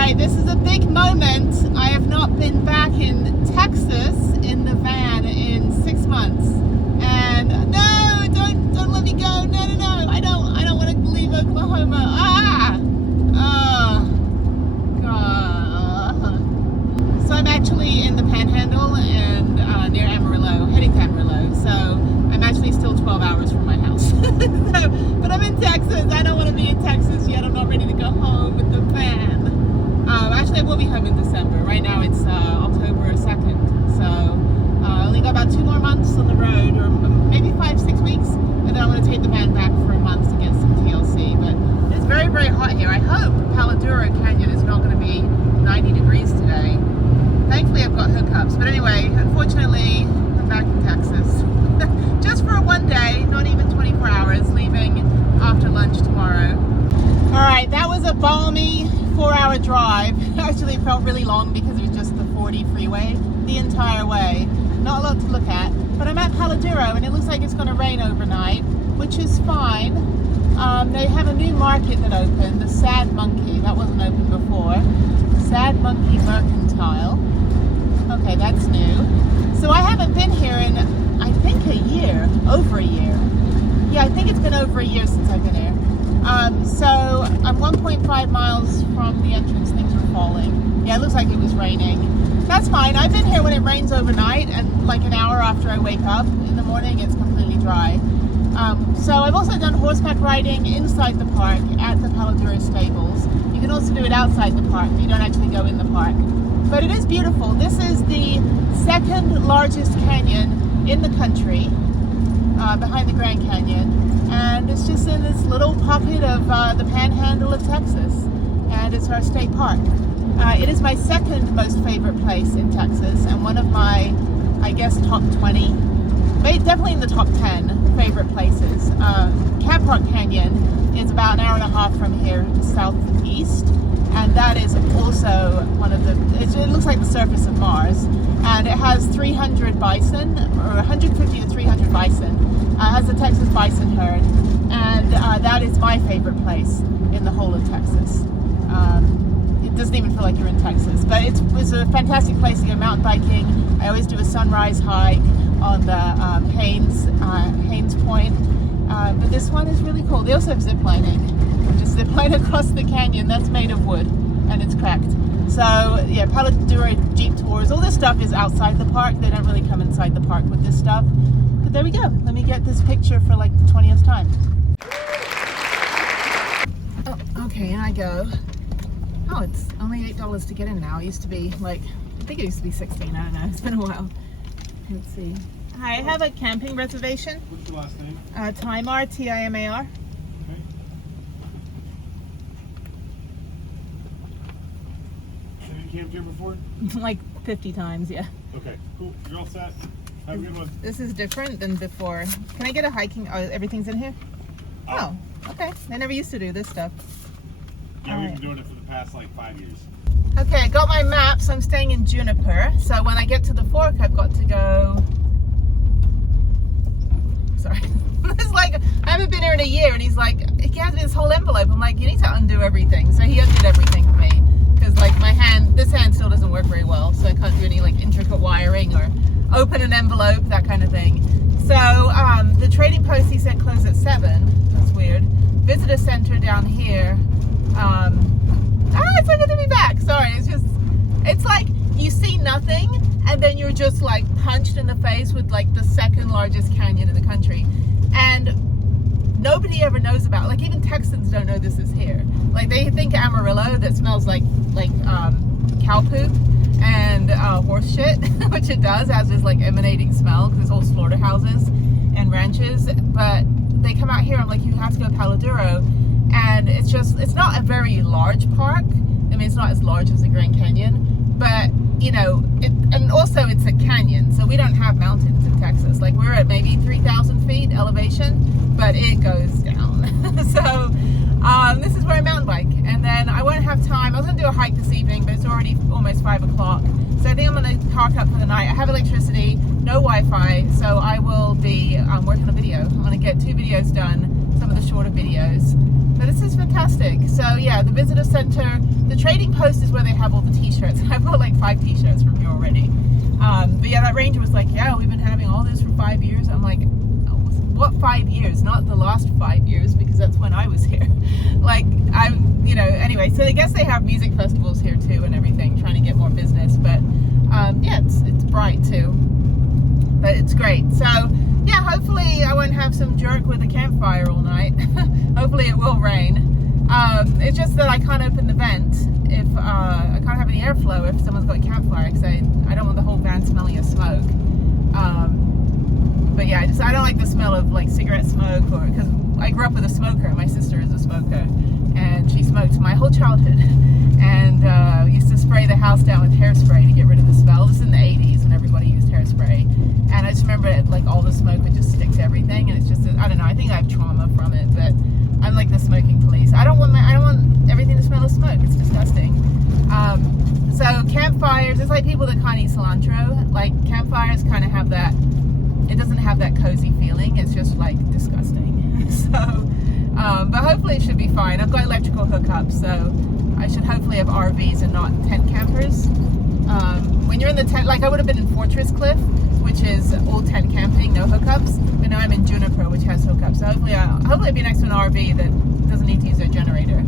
right, this is a big moment. I have not been back in Texas in the van in 6 months. And no, don't let me go. No. I don't want to leave Oklahoma. So I'm actually in the Panhandle and near Amarillo, heading to Amarillo. So I'm actually still 12 hours from my house. But I'm in Texas. I don't want to be in Texas yet. I'm not ready to go home with the van. Actually, I will be home in December. Right now it's October 2nd. So I only got about 2 more months on the road, or maybe 5-6 weeks. And then I'm going to take the van back for a month to get some TLC. But it's very, very hot here. I hope Palo Canyon is not going to be 90 degrees today. Thankfully, I've got hookups. But anyway, unfortunately, I'm back in Texas. Just for one day, not even 24 hours, leaving after lunch tomorrow. All right, that was a balmy 4-hour drive. Actually, it felt really long because it was just the 40 freeway the entire way. Not a lot to look at. But I'm at Palo and it looks like it's going to rain overnight, which is fine. They have a new market that opened, the Sad Monkey. That wasn't open before. Sad Monkey Mercantile. Okay, that's new. So I haven't been here in, I think, a year. Over a year. Yeah, I think it's been over a year since I've been here. So I'm 1.5 miles from the entrance. Things are falling. Yeah, it looks like it was raining. That's fine. I've been here when it rains overnight, and like an hour after I wake up in the morning, it's completely dry. So I've also done horseback riding inside the park at the Palo stables. You can also do it outside the park. You don't actually go in the park. But it is beautiful. This is the second largest canyon in the country, behind the Grand Canyon. And it's just in this little pocket of the Panhandle of Texas. And it's our state park. It is my second most favorite place in Texas, and one of my, I guess, top 20, definitely in the top 10 favorite places. Cat Park Canyon is about an hour and a half from here southeast, and that is also one of the, it looks like the surface of Mars, and it has 300 bison, or 150 to 300 bison. It has a Texas bison herd, and that is my favorite place in the whole of Texas. It doesn't even feel like you're in Texas, but it's a fantastic place to go mountain biking. I always do a sunrise hike on the Haynes Point, but this one is really cool. They also have zip lining. Just zip line across the canyon. That's made of wood, and it's cracked. So yeah, Palo Jeep tours. All this stuff is outside the park. They don't really come inside the park with this stuff. But there we go. Let me get this picture for like the 20th time. Oh, okay, and I go. Oh, it's only $8 to get in now. It used to be like, I think it used to be 16. I don't know. It's been a while. Let's see. Hi, I have a camping reservation. What's your last name? Timar, Timar. Okay. Have you camped here before? Like 50 times, yeah. Okay, cool. You're all set. Have a good one. This is different than before. Can I get a hiking? Oh, everything's in here? Oh, okay. I never used to do this stuff. Yeah, we've been doing it for the past like 5 years. Okay, I got my map, so I'm staying in Juniper. So when I get to the fork, I've got to go... Sorry. It's like, I haven't been here in a year, and he's like, he has this whole envelope. I'm like, you need to undo everything. So he undid everything for me. Because like this hand still doesn't work very well, so I can't do any like intricate wiring or open an envelope, that kind of thing. So the trading post, he said, closed at 7. That's weird. Visitor center down here. It's not good to be back. Sorry, it's like you see nothing, and then you're just like punched in the face with like the second largest canyon in the country, and nobody ever knows about. Like even Texans don't know this is here. Like they think Amarillo that smells like cow poop and horse shit, which it does, has this like emanating smell because it's all slaughterhouses and ranches. But they come out here, I'm like, you have to go to Palo Duro. And it's not a very large park. I mean, it's not as large as the Grand Canyon, but you know, and also it's a canyon, so we don't have mountains in Texas. Like we're at maybe 3,000 feet elevation, but it goes down. So this is where I mountain bike, and then I won't have time. I was gonna do a hike this evening, but it's already almost 5 o'clock. So I think I'm going to park up for the night. I have electricity, no Wi-Fi, so I will be working on a video. I'm going to get 2 videos done, some of the shorter videos. But this is fantastic. So yeah, the visitor center, the trading post is where they have all the t-shirts. I've got like 5 t-shirts from here already. But yeah, that ranger was like, yeah, we've been having all this for 5 years. I'm like, what 5 years? Not the last 5 years, because that's when I was here. Like, I'm, you know, anyway, so I guess they have music festivals here too and everything, trying to get more business. But yeah, it's bright too. But it's great. So yeah, hopefully I won't have some jerk with a campfire all night. Hopefully it will rain. It's just that I can't open the vent if I can't have any airflow if someone's got a campfire, because I don't want the whole van smelling of smoke. But yeah, I don't like the smell of like cigarette smoke, or because I grew up with a smoker. My sister is a smoker, and she smoked my whole childhood, and used to spray the house down with hairspray to get rid of the smell. This was in the 80s when everybody used hairspray, and I just remember like all the smoke would just stick to everything, and it's just, I don't know, I think I have trauma from it, but I'm like the smoking police. I don't want everything to smell of smoke. It's disgusting. So campfires, it's like people that can't eat cilantro. Like campfires kind of have that, it doesn't have that cozy feeling. It's just like disgusting. So, but hopefully it should be fine. I've got electrical hookups, so I should hopefully have RVs and not tent campers. When you're in the tent, like I would have been in Fortress Cliff, which is all tent camping, no hookups. But now I'm in Juniper, which has hookups. So hopefully I'll be next to an RV that doesn't need to use their generator.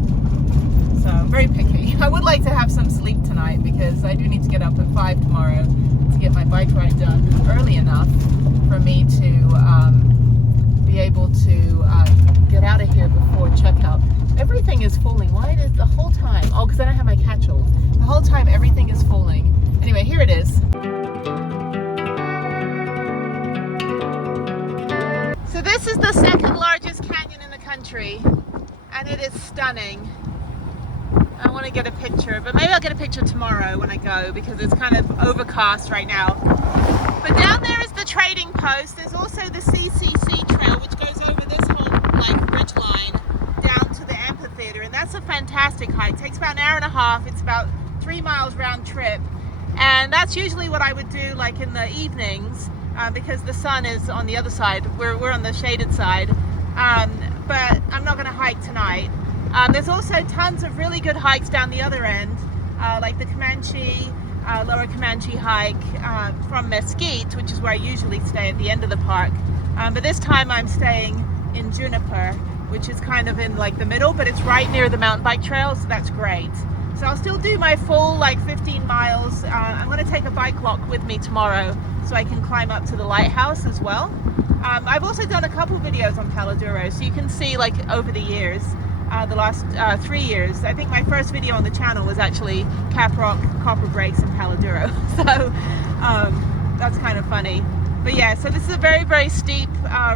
So I'm very picky. I would like to have some sleep tonight, because I do need to get up at 5 tomorrow to get my bike ride done early enough for me to be able to get out of here before checkout. Everything is falling. Why is the whole time? Oh, because I don't have my catch-all. The whole time everything is falling. Anyway, here it is. So this is the second largest canyon in the country, and it is stunning. I want to get a picture, but maybe I'll get a picture tomorrow when I go, because it's kind of overcast right now. But down there is the trading post. There's also the CCC trail, which goes over this whole like ridge line down to the amphitheater, and that's a fantastic hike. It takes about an hour and a half. It's about 3 miles round trip, and that's usually what I would do like in the evenings, because the sun is on the other side. We're on the shaded side, but I'm not going to hike tonight. There's also tons of really good hikes down the other end, like the Comanche, Lower Comanche hike from Mesquite, which is where I usually stay at the end of the park. But this time I'm staying in Juniper, which is kind of in like the middle, but it's right near the mountain bike trail, so that's great. So I'll still do my full like 15 miles. I'm going to take a bike lock with me tomorrow so I can climb up to the lighthouse as well. I've also done a couple videos on Palo Duro, so you can see like over the years, the last 3 years. I think my first video on the channel was actually Caprock, Copper Brakes, and Palo Duro. So that's kind of funny. But yeah, so this is a very, very steep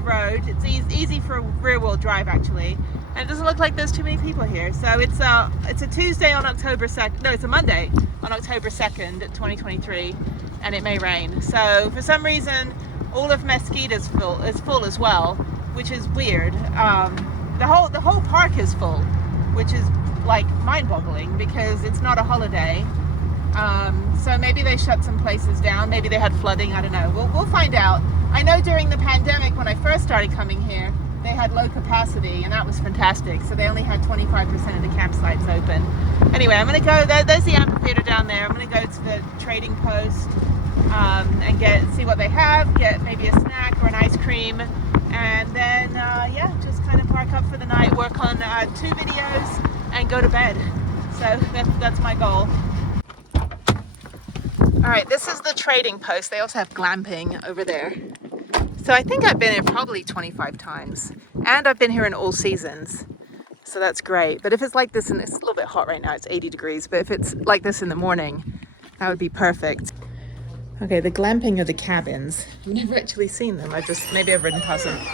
road. It's easy for rear-wheel drive actually. And it doesn't look like there's too many people here. So it's a Tuesday on October 2nd. No, it's a Monday on October 2nd, 2023, and it may rain. So for some reason, all of Mesquite is full as well, which is weird. The whole park is full, which is like mind-boggling because it's not a holiday. So maybe they shut some places down. Maybe they had flooding. I don't know. We'll find out. I know during the pandemic when I first started coming here, they had low capacity, and that was fantastic. So they only had 25% of the campsites open. Anyway, I'm going to go, there's the amphitheater down there. I'm going to go to the trading post and see what they have, get maybe a snack or an ice cream, and then, yeah, just kind of park up for the night, work on 2 videos, and go to bed. So that's my goal. All right, this is the trading post. They also have glamping over there. So I think I've been here probably 25 times, and I've been here in all seasons, so that's great. But if it's like this, and it's a little bit hot right now, it's 80 degrees, but if it's like this in the morning, that would be perfect. Okay, the glamping are the cabins. I've never actually seen them. Maybe I've ridden past them.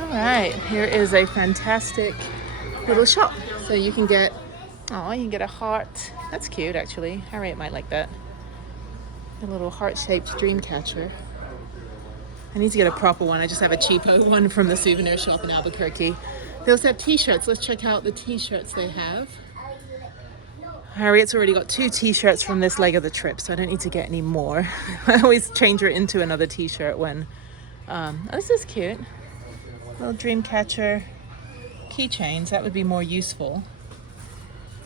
All right, here is a fantastic little shop. So you can get, you can get a heart. That's cute, actually. Harriet might like that. A little heart-shaped dream catcher. I need to get a proper one. I just have a cheapo one from the souvenir shop in Albuquerque. They also have t-shirts. Let's check out the t-shirts they have. Harriet's already got 2 t-shirts from this leg of the trip, so I don't need to get any more. I always change her into another t-shirt when... oh, this is cute. Little dream catcher keychains. That would be more useful.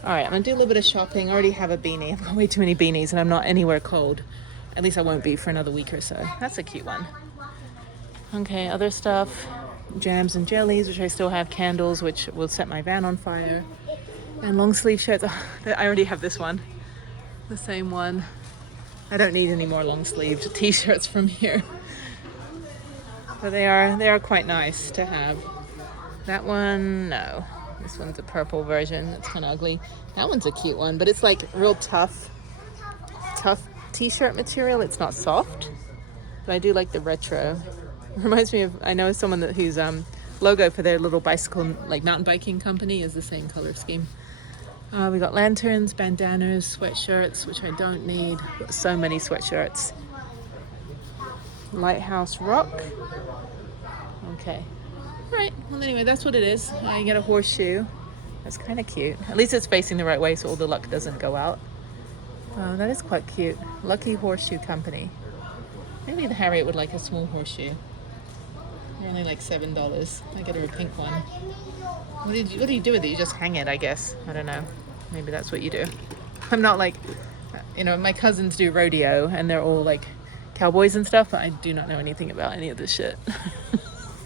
All right, I'm gonna do a little bit of shopping. I already have a beanie. I've got way too many beanies and I'm not anywhere cold. At least I won't be for another week or so. That's a cute one. Okay, other stuff. Jams and jellies, which I still have. Candles, which will set my van on fire. And long sleeve shirts. Oh, I already have this one. The same one. I don't need any more long sleeved t-shirts from here. But they are quite nice to have. That one, no. This one's a purple version. It's kind of ugly. That one's a cute one, but it's like real tough t-shirt material. It's not soft, but I do like the retro. It reminds me of, I know someone whose logo for their little bicycle, like mountain biking company, is the same color scheme. We got lanterns, bandanas, sweatshirts, which I don't need. Got so many sweatshirts. Lighthouse Rock. Okay. All right. Well, anyway, that's what it is. I get a horseshoe. That's kind of cute. At least it's facing the right way so all the luck doesn't go out. Oh, that is quite cute. Lucky Horseshoe Company. Maybe the Harriet would like a small horseshoe. They're only like $7. I get her a pink one. What do you do with it? You just hang it, I guess. I don't know. Maybe that's what you do. I'm not like, you know, my cousins do rodeo and they're all like cowboys and stuff, but I do not know anything about any of this shit.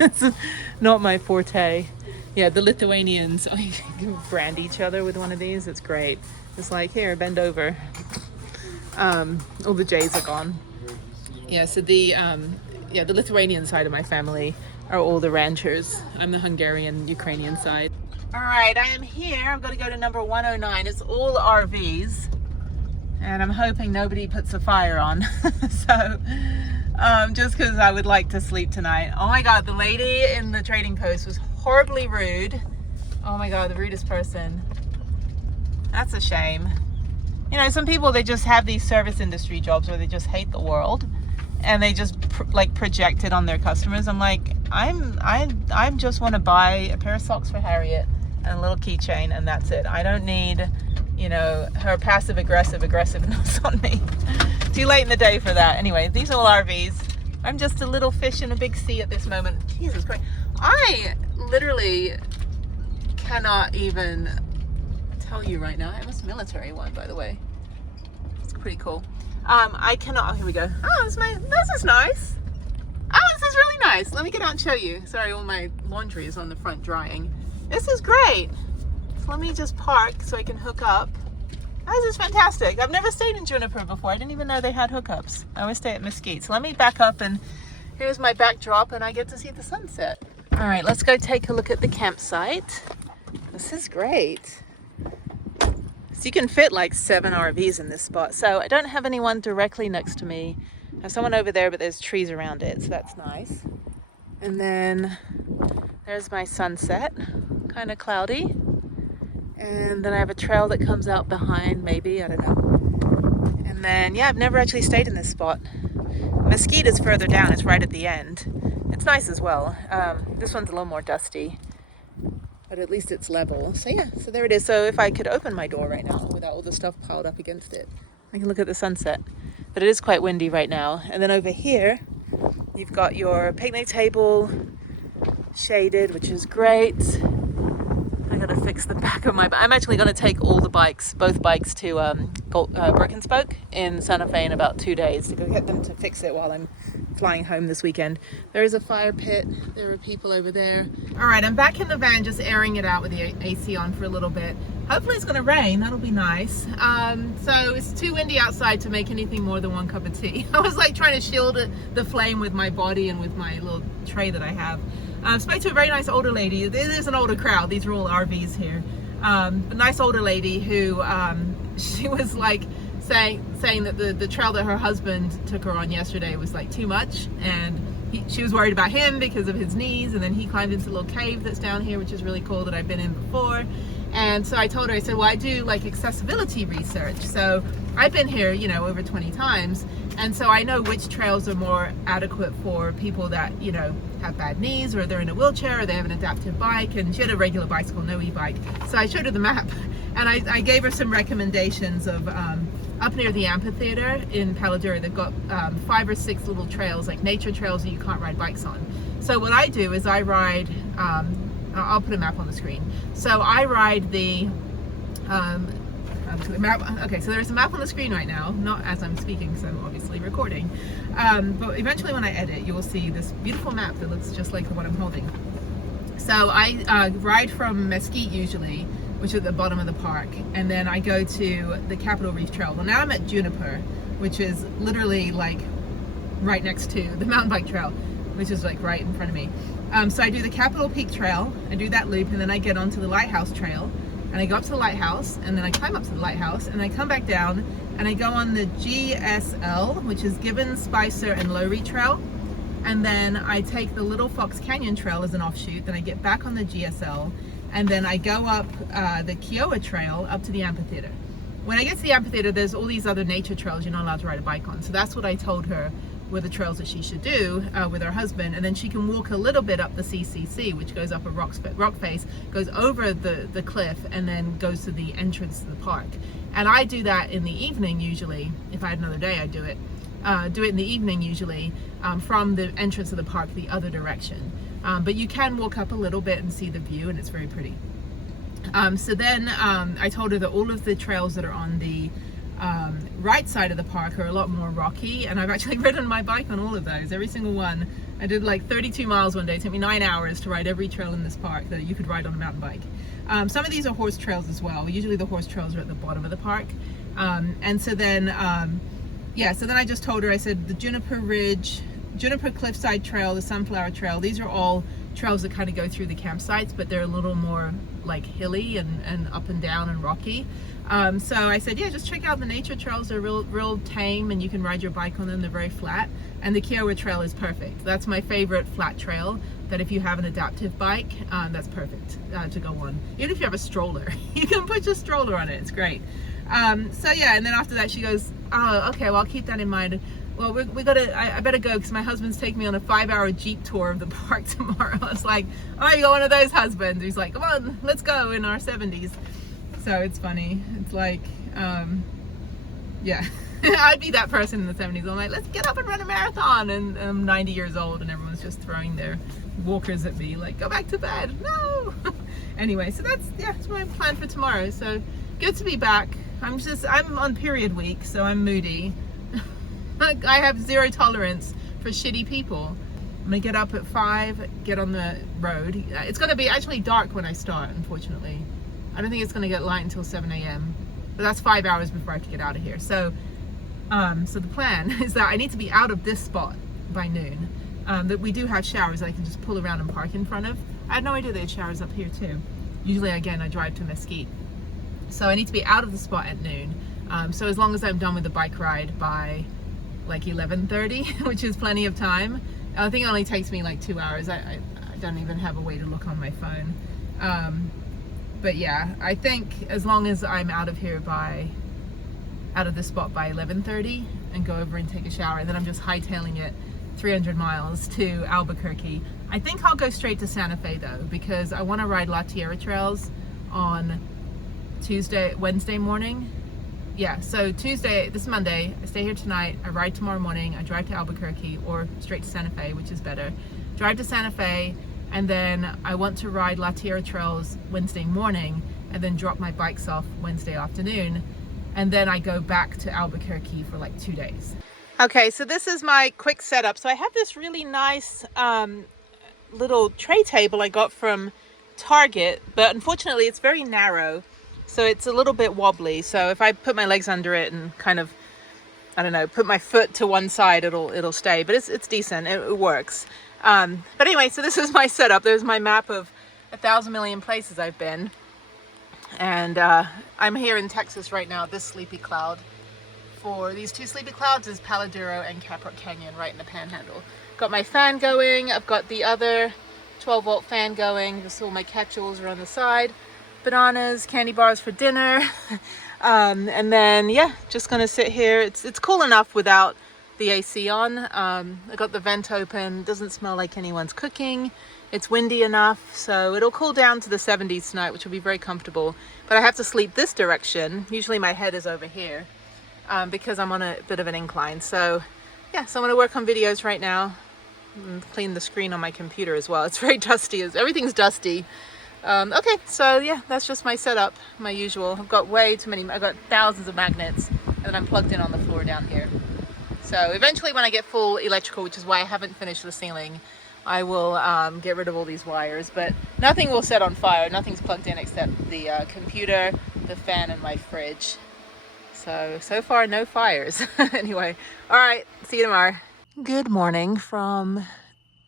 It's not my forte. Yeah, the Lithuanians brand each other with one of these. It's great. It's like, here, bend over. All the J's are gone. Yeah, so the Lithuanian side of my family are all the ranchers. I'm the Hungarian, Ukrainian side. All right, I am here. I'm going to go to number 109. It's all RVs. And I'm hoping nobody puts a fire on. So, just because I would like to sleep tonight. Oh my God, the lady in the trading post was horribly rude. Oh my God, the rudest person. That's a shame. You know, some people, they just have these service industry jobs where they just hate the world. And they just project it on their customers. I'm like, I just want to buy a pair of socks for Harriet and a little keychain, and that's it. I don't need, you know, her passive aggressiveness on me. Too late in the day for that. Anyway, these are all RVs. I'm just a little fish in a big sea at this moment. Jesus Christ. I literally cannot even tell you right now. I have this military one, by the way. It's pretty cool. I cannot, oh, here we go. Oh, this is nice. Oh, this is really nice. Let me get out and show you. Sorry, all my laundry is on the front drying. This is great. So let me just park so I can hook up. This is fantastic. I've never stayed in Juniper before. I didn't even know they had hookups. I always stay at Mesquite. So let me back up, and here's my backdrop, and I get to see the sunset. All right, let's go take a look at the campsite. This is great. So you can fit like 7 RVs in this spot. So I don't have anyone directly next to me. I have someone over there, but there's trees around it, so that's nice. And then there's my sunset, kind of cloudy. And then I have a trail that comes out behind, maybe, I don't know. And then, yeah, I've never actually stayed in this spot. Mesquite is further down, it's right at the end. It's nice as well. This one's a little more dusty, but at least it's level. So yeah, so there it is. So if I could open my door right now without all the stuff piled up against it, I can look at the sunset. But it is quite windy right now. And then over here, you've got your picnic table shaded, which is great. I gotta fix the back of my bike. I'm actually gonna take all the bikes, both bikes, to Broken Spoke in Santa Fe in about 2 days to go get them to fix it while I'm flying home this weekend. There is a fire pit. There are people over there. All right, I'm back in the van just airing it out with the AC on for a little bit. Hopefully it's gonna rain. That'll be nice. So it's too windy outside to make anything more than 1 cup of tea. I was like trying to shield the flame with my body and with my little tray that I have. Spoke to a very nice older lady. It is an older crowd. These are all RVs here. A nice older lady who she was like saying that the trail that her husband took her on yesterday was like too much, and she was worried about him because of his knees, and then he climbed into a little cave that's down here, which is really cool, that I've been in before. And so I told her, I said, well, I do like accessibility research. So I've been here, you know, over 20 times. And so I know which trails are more adequate for people that, you know, have bad knees, or they're in a wheelchair, or they have an adaptive bike. And she had a regular bicycle, no e-bike. So I showed her the map, And I gave her some recommendations of up near the amphitheater in Palo. They've got 5 or 6 little trails, like nature trails that you can't ride bikes on. So what I do is I ride, I'll put a map on the screen. So I ride the map. Okay, so there's a map on the screen right now, not as I'm speaking because I'm obviously recording. But eventually when I edit, you will see this beautiful map that looks just like the one I'm holding. So I ride from Mesquite usually, which is at the bottom of the park, and then I go to the Capitol Reef Trail. Well, now I'm at Juniper, which is literally like right next to the mountain bike trail, which is like right in front of me. So I do the Capitol Peak Trail, I do that loop, and then I get onto the Lighthouse Trail, and I go up to the lighthouse, and then I climb up to the lighthouse, and I come back down, and I go on the GSL, which is Gibbons, Spicer, and Lowry Trail. And then I take the Little Fox Canyon Trail as an offshoot, then I get back on the GSL, and then I go up the Kiowa Trail up to the amphitheater. When I get to the amphitheater, there's all these other nature trails you're not allowed to ride a bike on. So that's what I told her were the trails that she should do with her husband. And then she can walk a little bit up the CCC, which goes up a rock face, goes over the cliff, and then goes to the entrance to the park. And I do that in the evening usually. If I had another day, I'd do it. Do it in the evening usually from the entrance of the park the other direction. But you can walk up a little bit and see the view, and it's very pretty. So then I told her that all of the trails that are on the right side of the park are a lot more rocky, and I've actually ridden my bike on all of those, every single one. I did like 32 miles one day. It took me 9 hours to ride every trail in this park that you could ride on a mountain bike. Some of these are horse trails as well. Usually the horse trails are at the bottom of the park. And so then so then I just told her, I said the Juniper Cliffside Trail, the Sunflower Trail, these are all trails that kind of go through the campsites, but they're a little more like hilly and up and down and rocky. So I said, yeah, just check out the nature trails. They're real tame, and you can ride your bike on them. They're very flat. And the Kiowa Trail is perfect. That's my favorite flat trail, that if you have an adaptive bike, that's perfect to go on. Even if you have a stroller, you can put your stroller on it. It's great. So yeah, and then after that she goes, oh, okay, well, I'll keep that in mind. Well, I better go because my husband's taking me on a 5-hour Jeep tour of the park tomorrow. I was like, oh, you got one of those husbands. He's like, come on, let's go, in our 70s. So it's funny. It's like, yeah, I'd be that person in the 70s. I'm like, let's get up and run a marathon. And I'm 90 years old and everyone's just throwing their walkers at me like, go back to bed. No. Anyway, so that's my plan for tomorrow. So good to be back. I'm on period week, so I'm moody. I have zero tolerance for shitty people. I'm gonna get up at 5, get on the road. It's gonna be actually dark when I start, unfortunately. I don't think it's gonna get light until 7 a.m. But that's 5 hours before I have to get out of here. So, so the plan is that I need to be out of this spot by noon. That we do have showers that I can just pull around and park in front of. I had no idea they had showers up here too. Usually, again, I drive to Mesquite. So I need to be out of the spot at noon. So as long as I'm done with the bike ride by like 11:30, which is plenty of time. I think it only takes me like 2 hours. I don't even have a way to look on my phone. But yeah, I think as long as I'm out of the spot by 11:30 and go over and take a shower, then I'm just hightailing it 300 miles to Albuquerque. I think I'll go straight to Santa Fe though, because I want to ride La Tierra trails on Wednesday morning. Yeah, so Tuesday, this is Monday, I stay here tonight, I ride tomorrow morning, I drive to Albuquerque or straight to Santa Fe, which is better. Drive to Santa Fe, and then I want to ride La Tierra trails Wednesday morning, and then drop my bikes off Wednesday afternoon, and then I go back to Albuquerque for like 2 days. Okay, so this is my quick setup. So I have this really nice little tray table I got from Target, but unfortunately it's very narrow. So it's a little bit wobbly. So if I put my legs under it and kind of, I don't know, put my foot to one side, it'll stay. But it's decent. It works. But anyway, so this is my setup. There's my map of 1,000 million places I've been. And I'm here in Texas right now, this sleepy cloud. For these 2 sleepy clouds is Palo Duro and Caprock Canyon right in the Panhandle. Got my fan going. I've got the other 12-volt fan going. Just all my catch-alls are on the side. Bananas, candy bars for dinner, and then yeah, just gonna sit here. It's cool enough without the AC on. I got the vent open. Doesn't smell like anyone's cooking. It's windy enough, so it'll cool down to the 70s tonight, which will be very comfortable. But I have to sleep this direction. Usually my head is over here because I'm on a bit of an incline. So yeah, so I'm gonna work on videos right now and clean the screen on my computer as well. It's very dusty, everything's dusty. Okay, so yeah, that's just my setup, my usual. I've got way too many, I've got thousands of magnets, and then I'm plugged in on the floor down here. So eventually when I get full electrical, which is why I haven't finished the ceiling, I will get rid of all these wires, but nothing will set on fire. Nothing's plugged in except the computer, the fan, and my fridge. So far, no fires. Anyway, all right, see you tomorrow. Good morning from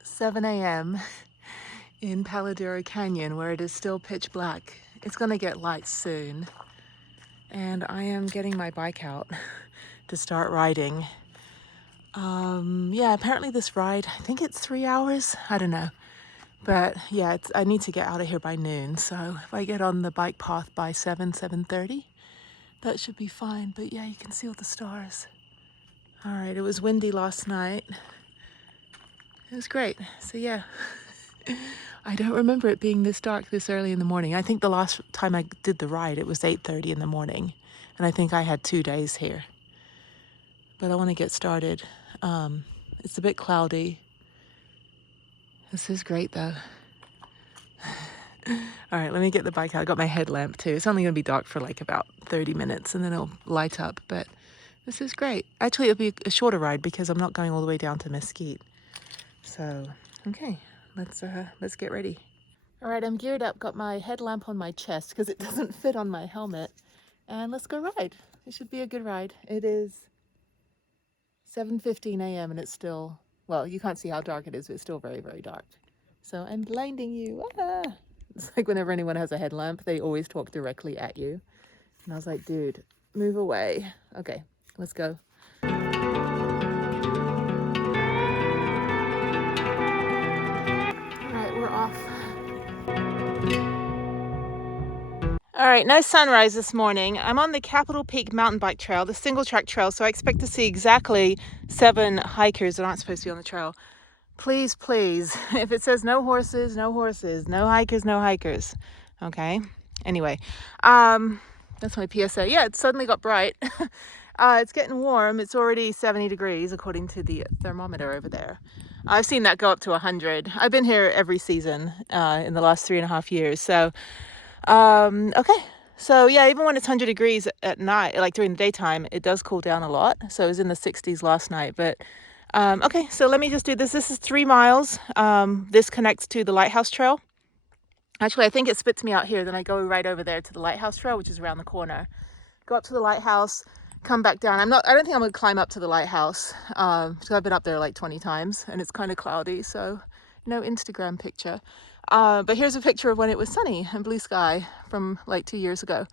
7 a.m. in Palo Canyon, where it is still pitch black. It's gonna get light soon. And I am getting my bike out to start riding. Yeah, apparently this ride, I think it's 3 hours. I don't know. But yeah, I need to get out of here by noon. So if I get on the bike path by 7:30, that should be fine. But yeah, you can see all the stars. All right, it was windy last night. It was great. So yeah, I don't remember it being this dark this early in the morning. I think the last time I did the ride, it was 8:30 in the morning. And I think I had 2 days here. But I want to get started. It's a bit cloudy. This is great though. All right, let me get the bike out. I got my headlamp too. It's only going to be dark for like about 30 minutes and then it'll light up. But this is great. Actually, it'll be a shorter ride because I'm not going all the way down to Mesquite. So, okay, let's get ready. All right, I'm geared up. Got my headlamp on my chest because it doesn't fit on my helmet. And let's go ride. It should be a good ride. It is 7:15 a.m. and it's still, well, you can't see how dark it is, but it's still very, very dark. So I'm blinding you. Ah! It's like whenever anyone has a headlamp, they always talk directly at you. And I was like, dude, move away. Okay, let's go. All right, we're off. All right, no sunrise this morning. I'm on the Capitol Peak mountain bike trail, the single track trail, so I expect to see exactly 7 hikers that aren't supposed to be on the trail. Please, please, if it says no horses, no horses, no hikers, no hikers. Okay, anyway, that's my PSA. Yeah, it suddenly got bright. It's getting warm. It's already 70 degrees according to the thermometer over there. I've seen that go up to 100. I've been here every season in the last 3.5 years, so okay, so yeah, even when it's 100 degrees at night, like during the daytime, it does cool down a lot. So it was in the 60s last night, but okay, so let me just do this. This is 3 miles. This connects to the Lighthouse Trail. Actually, I think it spits me out here. Then I go right over there to the Lighthouse Trail, which is around the corner. Go up to the lighthouse, come back down. I don't think I'm gonna climb up to the lighthouse because I've been up there like 20 times and it's kind of cloudy, so no Instagram picture. But here's a picture of when it was sunny and blue sky from like 2 years ago.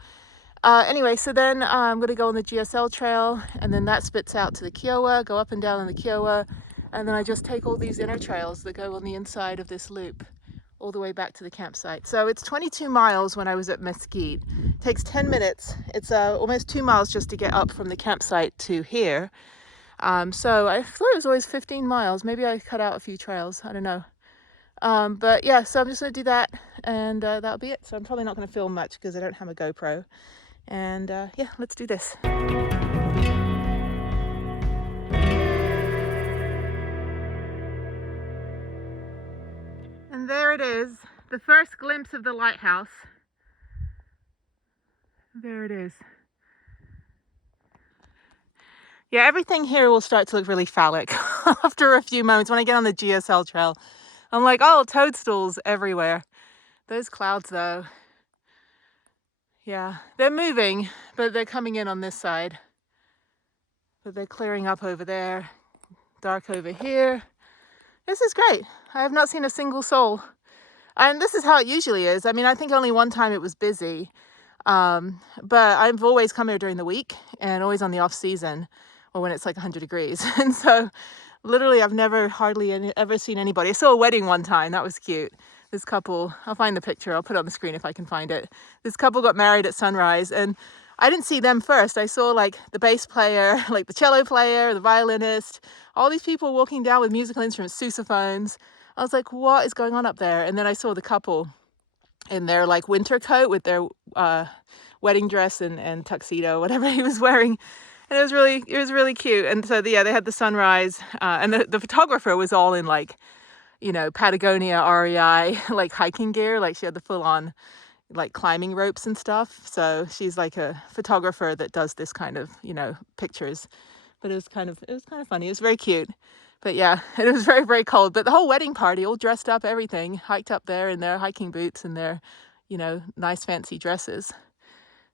Anyway, so then I'm going to go on the GSL trail, and then that spits out to the Kiowa, go up and down on the Kiowa, and then I just take all these inner trails that go on the inside of this loop all the way back to the campsite. So it's 22 miles when I was at Mesquite. It takes 10 minutes. It's almost 2 miles just to get up from the campsite to here. So I thought it was always 15 miles. Maybe I cut out a few trails. I don't know. But yeah, so I'm just going to do that, and that'll be it. So I'm probably not going to film much because I don't have a GoPro. And yeah, let's do this. And there it is, the first glimpse of the lighthouse. There it is. Yeah, everything here will start to look really phallic after a few moments. When I get on the GSL trail, I'm like, oh, toadstools everywhere. Those clouds though, yeah, they're moving, but they're coming in on this side. But they're clearing up over there, dark over here. This is great. I have not seen a single soul. And this is how it usually is. I mean, I think only one time it was busy. But I've always come here during the week and always on the off season or when it's like 100 degrees. And so literally I've never hardly ever seen anybody. I saw a wedding one time. That was cute. This couple, I'll find the picture. I'll put it on the screen if I can find it. This couple got married at sunrise, and I didn't see them first. I saw like the bass player, like the cello player, the violinist, all these people walking down with musical instruments, sousaphones. I was like, what is going on up there? And then I saw the couple in their like winter coat with their wedding dress and tuxedo, whatever he was wearing. And it was really cute. And so yeah, they had the sunrise, and the photographer was all in like, you know, Patagonia REI like hiking gear. Like she had the full on like climbing ropes and stuff. So she's like a photographer that does this kind of, you know, pictures. But it was kind of funny. It was very cute. But yeah, it was very cold. But the whole wedding party, all dressed up, everything, hiked up there in their hiking boots and their, you know, nice fancy dresses.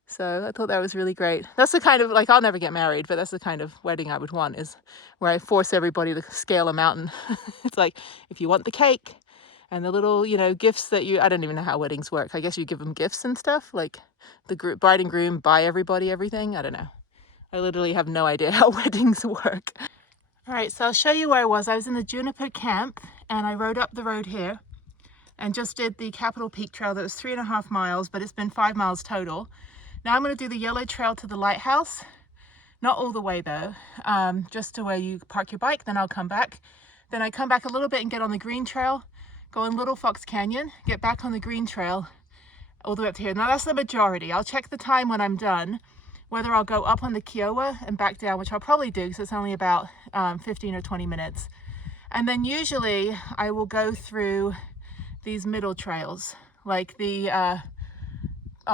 So I thought that was really great. That's the kind of, like, I'll never get married, but that's the kind of wedding I would want, is where I force everybody to scale a mountain. It's like, if you want the cake and the little, you know, gifts that I don't even know how weddings work. I guess you give them gifts and stuff, like the bride and groom buy everybody everything. I don't know. I literally have no idea how weddings work. All right, so I'll show you where I was. I was in the Juniper camp and I rode up the road here and just did the Capitol Peak Trail. That was 3.5 miles, but it's been 5 miles total. Now I'm going to do the yellow trail to the lighthouse. Not all the way though, just to where you park your bike, then I'll come back. Then I come back a little bit and get on the green trail, go in Little Fox Canyon, get back on the green trail all the way up to here. Now that's the majority. I'll check the time when I'm done, whether I'll go up on the Kiowa and back down, which I'll probably do because it's only about 15 or 20 minutes. And then usually I will go through these middle trails, like the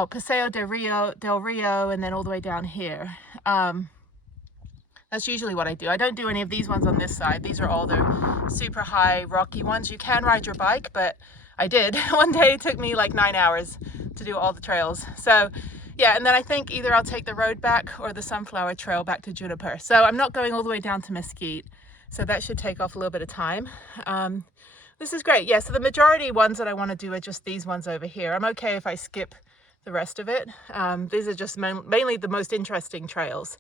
Paseo del Rio, and then all the way down here. That's usually what I do. I don't do any of these ones on this side. These are all the super high rocky ones. You can ride your bike, but I did. One day it took me like 9 hours to do all the trails. So yeah, and then I think either I'll take the road back or the Sunflower Trail back to Juniper. So I'm not going all the way down to Mesquite. So that should take off a little bit of time. This is great. Yeah, so the majority ones that I want to do are just these ones over here. I'm okay if I skip the rest of it. These are just mainly the most interesting trails.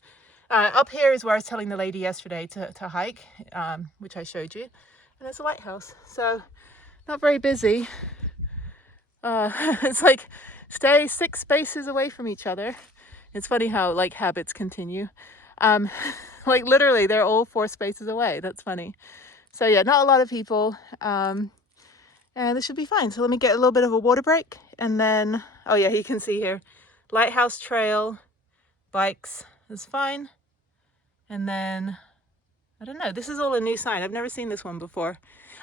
Up here is where I was telling the lady yesterday to hike, which I showed you. And there's a lighthouse. So not very busy. It's like stay 6 spaces away from each other. It's funny how like habits continue. Like literally they're all 4 spaces away. That's funny. So yeah, not a lot of people. And this should be fine. So let me get a little bit of a water break and then, oh yeah, you can see here, Lighthouse Trail, bikes is fine. And then, I don't know, this is all a new sign. I've never seen this one before.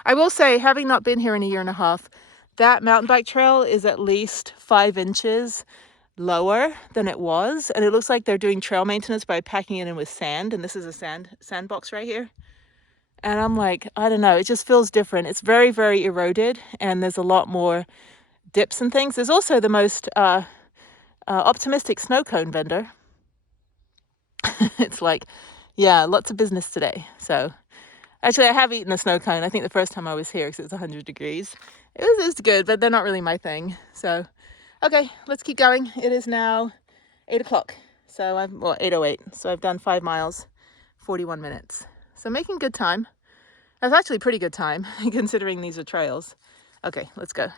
I will say, having not been here in a year and a half, that mountain bike trail is at least 5 inches lower than it was. And it looks like they're doing trail maintenance by packing it in with sand. And this is a sandbox right here. And I'm like, I don't know, it just feels different. It's very eroded and there's a lot more dips and things. There's also the most optimistic snow cone vendor. It's like, yeah, lots of business today. So actually I have eaten a snow cone. I think the first time I was here because it was 100 degrees. It was good, but they're not really my thing. So, okay, let's keep going. It is now 8 o'clock. So 8:08. So I've done 5 miles, 41 minutes. So making good time. That's actually pretty good time considering these are trails. Okay, let's go.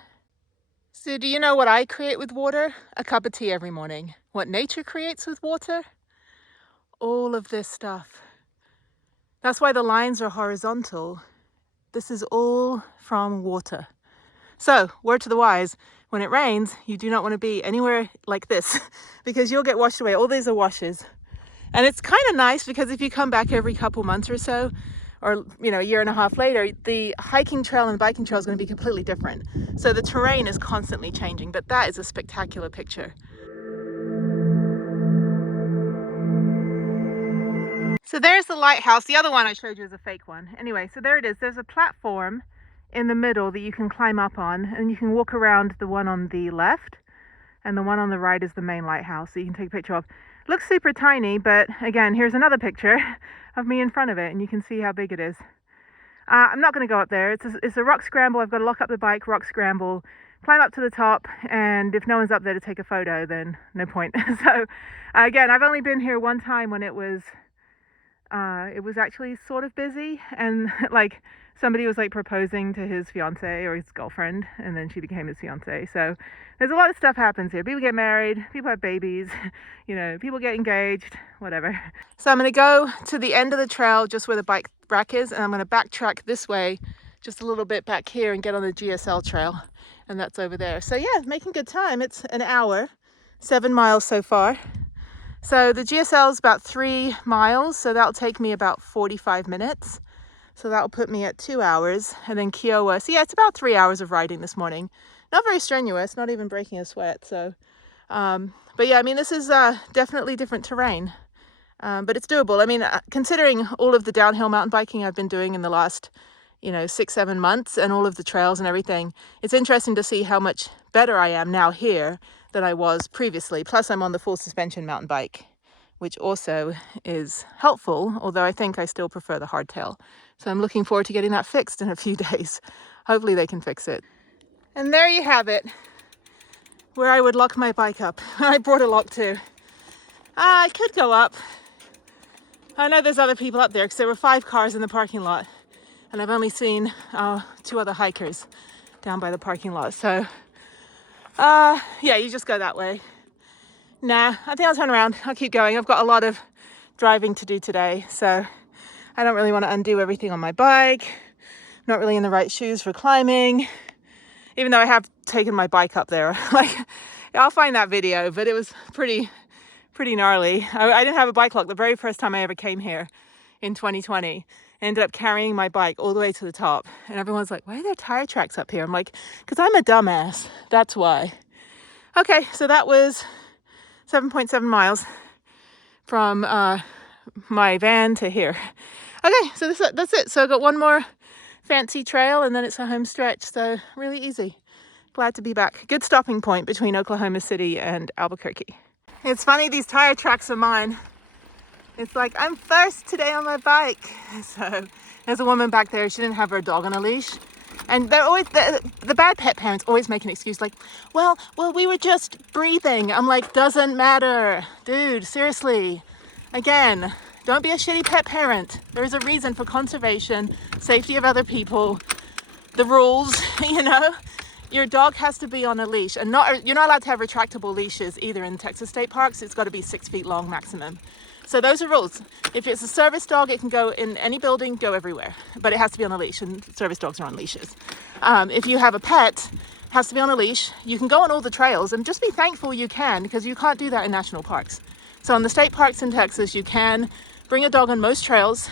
So do you know what I create with water? A cup of tea every morning. What nature creates with water? All of this stuff. That's why the lines are horizontal. This is all from water. So, word to the wise, when it rains, you do not want to be anywhere like this because you'll get washed away. All these are washes. And it's kind of nice because if you come back every couple months or so, or, you know, a year and a half later, the hiking trail and biking trail is going to be completely different. So the terrain is constantly changing, but that is a spectacular picture. So there's the lighthouse. The other one I showed you is a fake one. Anyway, so there it is. There's a platform in the middle that you can climb up on, and you can walk around the one on the left, and the one on the right is the main lighthouse that you can take a picture of. Looks super tiny, but again, here's another picture of me in front of it, and you can see how big it is. I'm not going to go up there. It's a rock scramble. I've got to lock up the bike, rock scramble, climb up to the top, and if no one's up there to take a photo, then no point. So again, I've only been here one time when it was actually sort of busy, and like somebody was like proposing to his fiance or his girlfriend, and then she became his fiance. So there's a lot of stuff happens here. People get married, people have babies, you know, people get engaged, whatever. So I'm going to go to the end of the trail just where the bike rack is, and I'm going to backtrack this way just a little bit back here and get on the GSL trail, and that's over there. So yeah, making good time. It's an hour, 7 miles so far. So the GSL is about 3 miles, so that'll take me about 45 minutes. So that'll put me at 2 hours. And then Kiowa, so yeah, it's about 3 hours of riding this morning. Not very strenuous, not even breaking a sweat. So, but yeah, I mean, this is definitely different terrain, but it's doable. I mean, considering all of the downhill mountain biking I've been doing in the last, 6-7 months, and all of the trails and everything, it's interesting to see how much better I am now here than I was previously. Plus I'm on the full suspension mountain bike, which also is helpful, although I think I still prefer the hardtail. So I'm looking forward to getting that fixed in a few days. Hopefully they can fix it. And there you have it, where I would lock my bike up. I brought a lock too. I could go up. I know there's other people up there because there were 5 cars in the parking lot, and I've only seen 2 other hikers down by the parking lot. So yeah, you just go that way. Nah, I think I'll turn around. I'll keep going. I've got a lot of driving to do today, so I don't really want to undo everything on my bike. I'm not really in the right shoes for climbing, even though I have taken my bike up there. Like, I'll find that video, but it was pretty gnarly. I didn't have a bike lock the very first time I ever came here in 2020. I ended up carrying my bike all the way to the top, and everyone's like, why are there tire tracks up here? I'm like, because I'm a dumbass. That's why. Okay, so that was 7.7 miles from my van to here. Okay, so that's it. So I got one more fancy trail, and then it's a home stretch. So really easy. Glad to be back. Good stopping point between Oklahoma City and Albuquerque. It's funny, these tire tracks are mine. It's like, I'm first today on my bike. So there's a woman back there. She didn't have her dog on a leash. And they're always, the bad pet parents always make an excuse like, well, we were just breathing. I'm like, doesn't matter. Dude, seriously. Again, don't be a shitty pet parent. There's a reason for conservation, safety of other people, the rules, Your dog has to be on a leash, and you're not allowed to have retractable leashes either in Texas state parks. It's got to be 6 feet long maximum. So those are rules. If it's a service dog, it can go in any building, go everywhere, but it has to be on a leash, and service dogs are on leashes. If you have a pet, it has to be on a leash. You can go on all the trails, and just be thankful you can, because you can't do that in national parks. So on the state parks in Texas, you can bring a dog on most trails,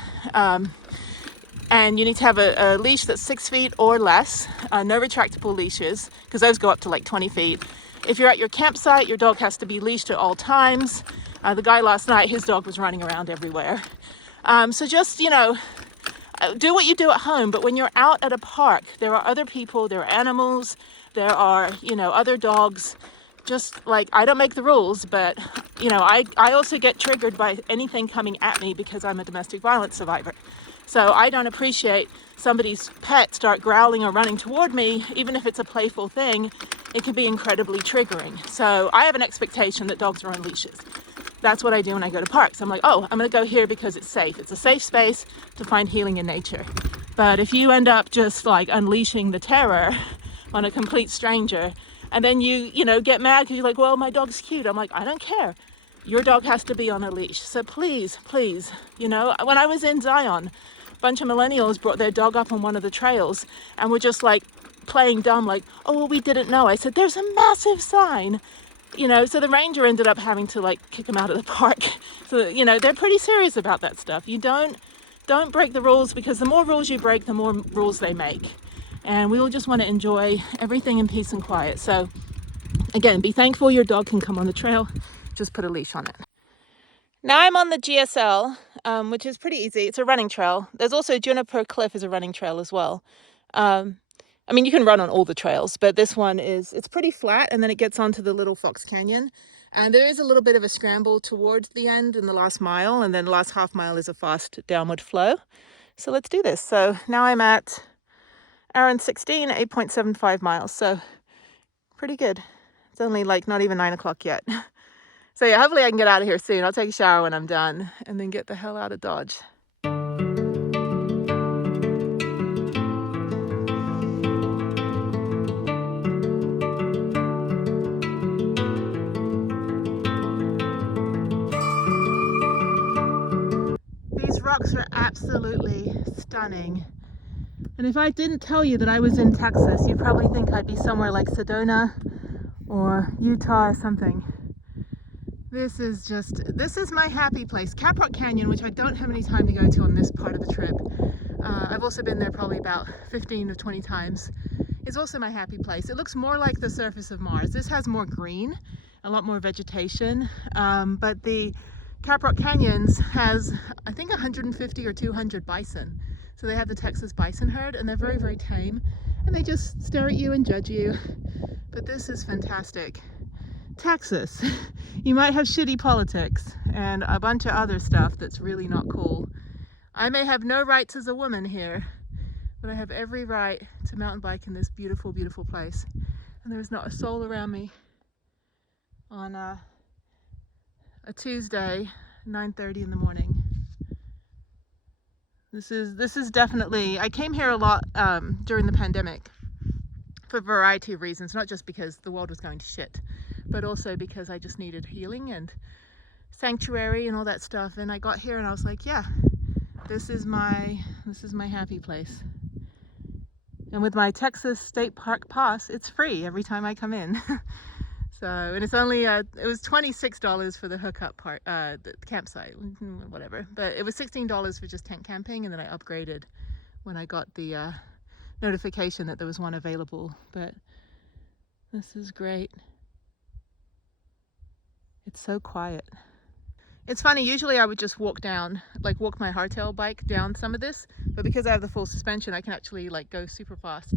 and you need to have a leash that's 6 feet or less, no retractable leashes, because those go up to like 20 feet. If you're at your campsite, your dog has to be leashed at all times. The guy last night, his dog was running around everywhere. So just, do what you do at home, but when you're out at a park, there are other people, there are animals, there are, other dogs. Just like, I don't make the rules, but, I also get triggered by anything coming at me because I'm a domestic violence survivor. So I don't appreciate somebody's pet start growling or running toward me, even if it's a playful thing. It can be incredibly triggering. So I have an expectation that dogs are on leashes. That's what I do when I go to parks. I'm like, oh, I'm going to go here because it's safe. It's a safe space to find healing in nature. But if you end up just like unleashing the terror on a complete stranger, and then you get mad because you're like, well, my dog's cute. I'm like, I don't care. Your dog has to be on a leash. So please, when I was in Zion, a bunch of millennials brought their dog up on one of the trails and were just like playing dumb, like, oh, well, we didn't know. I said, there's a massive sign, so the ranger ended up having to like kick him out of the park. So, they're pretty serious about that stuff. You don't break the rules, because the more rules you break, the more rules they make. And we all just want to enjoy everything in peace and quiet. So again, be thankful your dog can come on the trail. Just put a leash on it. Now I'm on the GSL, which is pretty easy. It's a running trail. There's also Juniper Cliff is a running trail as well. You can run on all the trails, but this one it's pretty flat, and then it gets onto the Little Fox Canyon. And there is a little bit of a scramble towards the end in the last mile, and then the last half mile is a fast downward flow. So let's do this. So now I'm at hour and 16, 8.75 miles. So pretty good. It's only like not even 9 o'clock yet. So yeah, hopefully I can get out of here soon. I'll take a shower when I'm done and then get the hell out of Dodge. These rocks are absolutely stunning. And if I didn't tell you that I was in Texas, you'd probably think I'd be somewhere like Sedona or Utah or something. This is my happy place. Caprock Canyon, which I don't have any time to go to on this part of the trip. I've also been there probably about 15 to 20 times. Is also my happy place. It looks more like the surface of Mars. This has more green, a lot more vegetation, but the Caprock Canyons has, I think, 150 or 200 bison. So they have the Texas bison herd, and they're very, very tame, and they just stare at you and judge you. But this is fantastic. Texas. You might have shitty politics and a bunch of other stuff that's really not cool. I may have no rights as a woman here, but I have every right to mountain bike in this beautiful, beautiful place. And there's not a soul around me on a Tuesday, 9:30 in the morning. This is definitely, I came here a lot during the pandemic for a variety of reasons, not just because the world was going to shit, but also because I just needed healing and sanctuary and all that stuff. And I got here and I was like, yeah, this is my happy place. And with my Texas State Park pass, it's free every time I come in. So, and it's only, it was $26 for the hookup part, the campsite, whatever. But it was $16 for just tent camping, and then I upgraded when I got the notification that there was one available. But this is great. It's so quiet. It's funny, usually I would just walk down, like walk my hardtail bike down some of this, but because I have the full suspension, I can actually like go super fast. So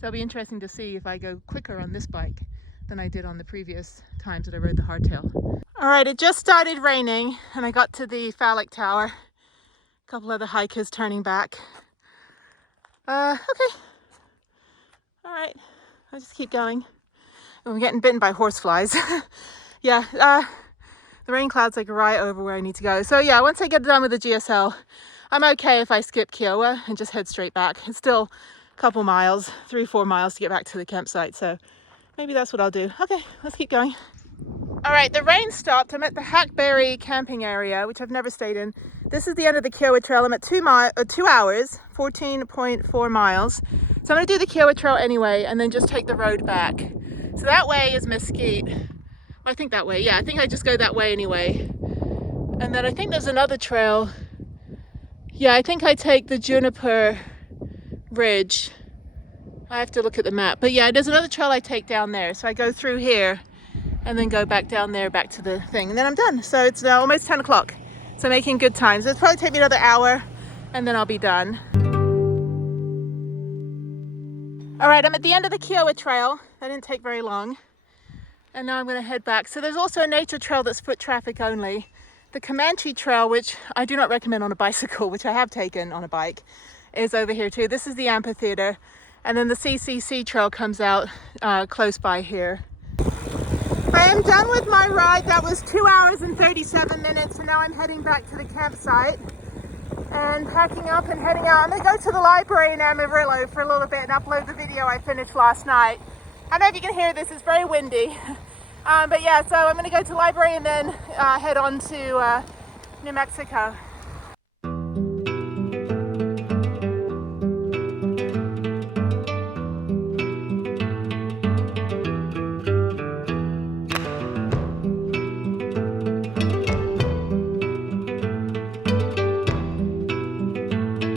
it'll be interesting to see if I go quicker on this bike than I did on the previous times that I rode the hardtail. All right, it just started raining and I got to the phallic tower. A couple other hikers turning back. Okay. All right, I'll just keep going. I'm getting bitten by horseflies. Yeah, the rain cloud's like right over where I need to go. So yeah, once I get done with the GSL, I'm okay if I skip Kiowa and just head straight back. It's still a couple miles, 3-4 miles to get back to the campsite. So maybe that's what I'll do. Okay, let's keep going. All right, the rain stopped. I'm at the Hackberry camping area, which I've never stayed in. This is the end of the Kiowa Trail. I'm at 2 hours, 14.4 miles. So I'm gonna do the Kiowa Trail anyway, and then just take the road back. So that way is Mesquite. I think that way, yeah, I think I just go that way anyway. And then I think there's another trail. Yeah, I think I take the Juniper Ridge. I have to look at the map. But yeah, there's another trail I take down there. So I go through here and then go back down there, back to the thing. And then I'm done. So it's now almost 10 o'clock. So making good time. So it'll probably take me another hour and then I'll be done. All right, I'm at the end of the Kiowa Trail. That didn't take very long. And now I'm going to head back. So there's also a nature trail that's foot traffic only. The Comanche Trail, which I do not recommend on a bicycle, which I have taken on a bike, is over here too. This is the amphitheater. And then the CCC Trail comes out close by here. I am done with my ride. That was 2 hours and 37 minutes. And now I'm heading back to the campsite and packing up and heading out. I'm going to go to the library in Amarillo for a little bit and upload the video I finished last night. I don't know if you can hear this, it's very windy. But yeah, so I'm gonna go to the library and then head on to New Mexico.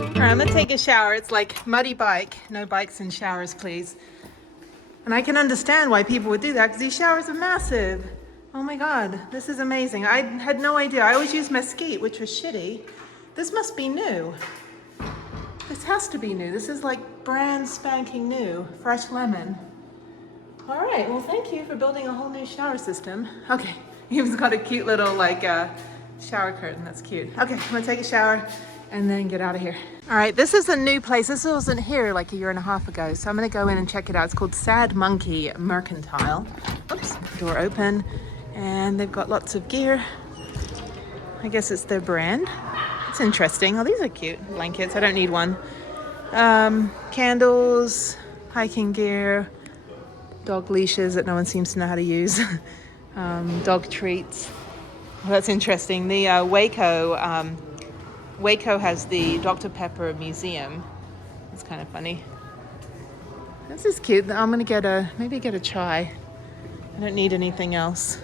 All right, I'm gonna take a shower. It's like muddy bike, no bikes in showers, please. And I can understand why people would do that because these showers are massive. Oh my God, this is amazing. I had no idea. I always used Mesquite, which was shitty. This must be new. This has to be new. This is like brand spanking new, fresh lemon. All right, well, thank you for building a whole new shower system. Okay, you've got a cute little like shower curtain. That's cute. Okay, I'm gonna take a shower and then get out of here. All right, this is a new place. This wasn't here like a year and a half ago, so I'm gonna go in and check it out. It's called Sad Monkey Mercantile. Oops, door open, and they've got lots of gear. I guess it's their brand. It's interesting. Oh, these are cute blankets. I don't need one. Candles, hiking gear, dog leashes that no one seems to know how to use, dog treats. Well, that's interesting. The Waco has the Dr. Pepper Museum, It's kind of funny. This is cute. I'm gonna maybe get a chai. I don't need anything else.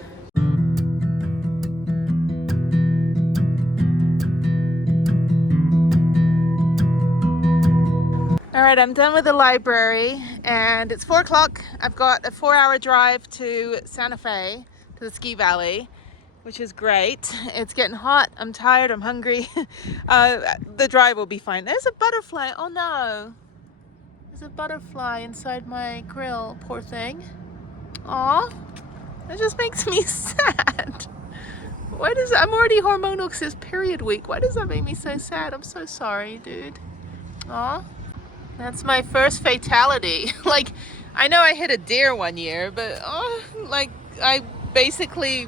All right, I'm done with the library and it's 4 o'clock. I've got a 4-hour drive to Santa Fe, to the ski valley, which is great. It's getting hot. I'm tired. I'm hungry. The drive will be fine. There's a butterfly. Oh no. There's a butterfly inside my grill. Poor thing. Aw. That just makes me sad. Why does I'm already hormonal because it's period week. Why does that make me so sad? I'm so sorry, dude. Aw. That's my first fatality. Like, I know I hit a deer one year, but like I basically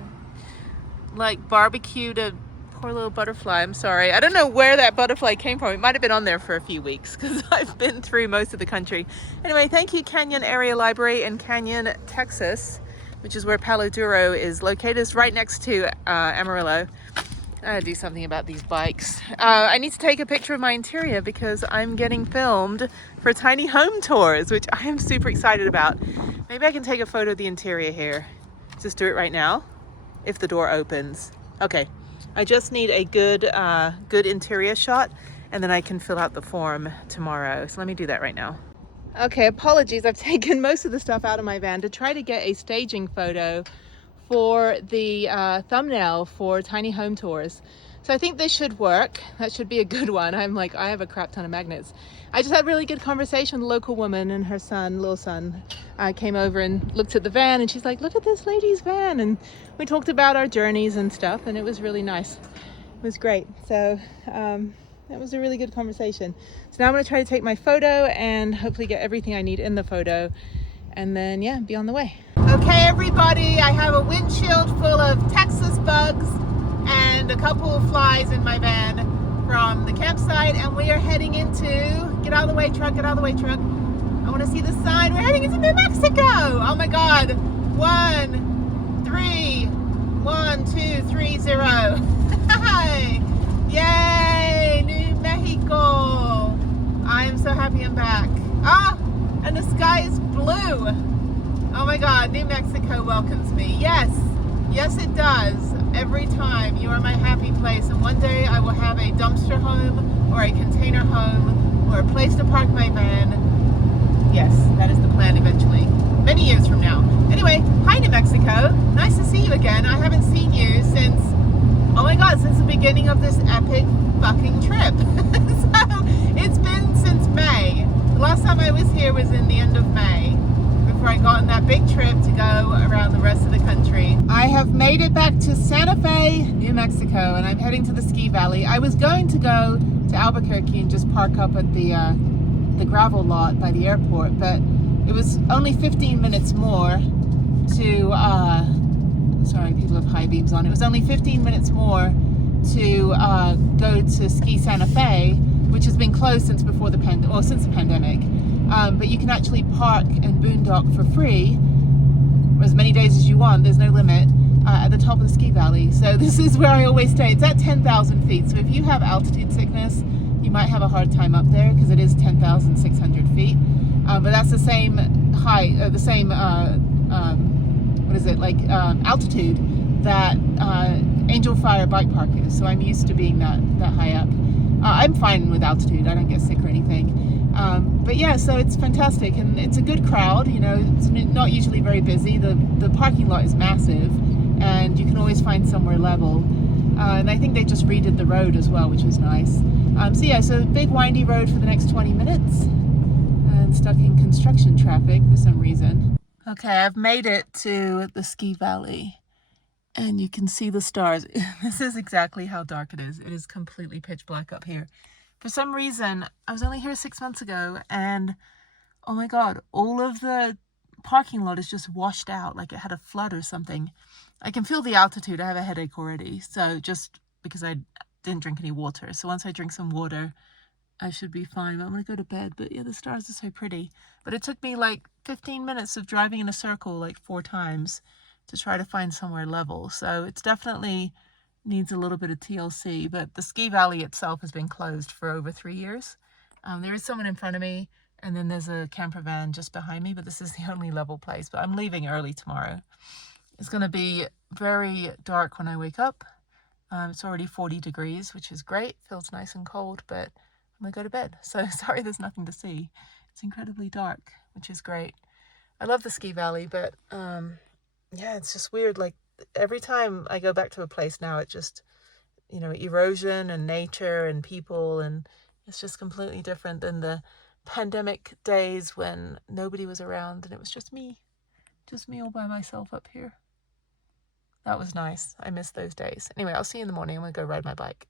like barbecued a poor little butterfly. I'm sorry. I don't know where that butterfly came from. It might have been on there for a few weeks because I've been through most of the country. Anyway, thank you Canyon Area Library in Canyon, Texas, which is where Palo Duro is located. It's right next to Amarillo. I gotta do something about these bikes. I need to take a picture of my interior because I'm getting filmed for tiny home tours, which I am super excited about. Maybe I can take a photo of the interior here. Just do it right now, if the door opens. Okay, I just need a good interior shot, and then I can fill out the form tomorrow. So let me do that right now. Okay, apologies. I've taken most of the stuff out of my van to try to get a staging photo for the thumbnail for tiny home tours. So I think this should work. That should be a good one. I have a crap ton of magnets. I just had a really good conversation with a local woman and her son, little son, came over and looked at the van and she's like, look at this lady's van. And we talked about our journeys and stuff and it was really nice. It was great. So that was a really good conversation. So now I'm gonna try to take my photo and hopefully get everything I need in the photo and then yeah, be on the way. Okay everybody, I have a windshield full of Texas bugs and a couple of flies in my van from the campsite and we are heading into, get out of the way truck, get out of the way truck. I want to see the sign. We're heading into New Mexico. Oh my God. 1, 3, 1, 2, 3, 0. Yay, New Mexico. I am so happy I'm back. Ah, and the sky is blue. Oh my God, New Mexico welcomes me. Yes, yes it does. Every time. You are my happy place. And one day I will have a dumpster home or a container home or a place to park my van. Yes, that is the plan eventually. Many years from now. Anyway, hi New Mexico. Nice to see you again. I haven't seen you since, oh my God, since the beginning of this epic fucking trip. So it's been since May. The last time I was here was in the end of May. Before I got on that big trip to go around the rest of the country. I have made it back to Santa Fe, New Mexico, and I'm heading to the ski valley. I was going to go to Albuquerque and just park up at the gravel lot by the airport, but it was only 15 minutes more to, sorry, people have high beams on. It was only 15 minutes more to go to Ski Santa Fe, which has been closed since before the since the pandemic. But you can actually park and boondock for free, as many days as you want, there's no limit, at the top of the ski valley. So this is where I always stay. It's at 10,000 feet. So if you have altitude sickness, you might have a hard time up there because it is 10,600 feet. But that's the same height, the same, altitude that Angel Fire Bike Park is. So I'm used to being that high up. I'm fine with altitude. I don't get sick or anything. But yeah, so it's fantastic and it's a good crowd, you know, it's not usually very busy. The parking lot is massive and you can always find somewhere level. And I think they just redid the road as well, which was nice. So yeah, so big windy road for the next 20 minutes and stuck in construction traffic for some reason. Okay, I've made it to the ski valley and you can see the stars. This is exactly how dark it is. It is completely pitch black up here. For some reason, I was only here 6 months ago and oh my God, all of the parking lot is just washed out like it had a flood or something. I can feel the altitude. I have a headache already. So just because I didn't drink any water. So once I drink some water, I should be fine. I'm going to go to bed. But yeah, the stars are so pretty. But it took me like 15 minutes of driving in a circle like 4 times to try to find somewhere level. So it's definitely needs a little bit of TLC, but the ski valley itself has been closed for over 3 years. There is someone in front of me, and then there's a camper van just behind me, but this is the only level place. But I'm leaving early tomorrow. It's going to be very dark when I wake up. It's already 40 degrees, which is great. Feels nice and cold, but I'm going to go to bed. So sorry there's nothing to see. It's incredibly dark, which is great. I love the ski valley, but yeah, it's just weird. Like every time I go back to a place now, it just, you know, erosion and nature and people, and it's just completely different than the pandemic days when nobody was around and it was just me all by myself up here. That was nice. I miss those days. Anyway, I'll see you in the morning. I'm gonna go ride my bike.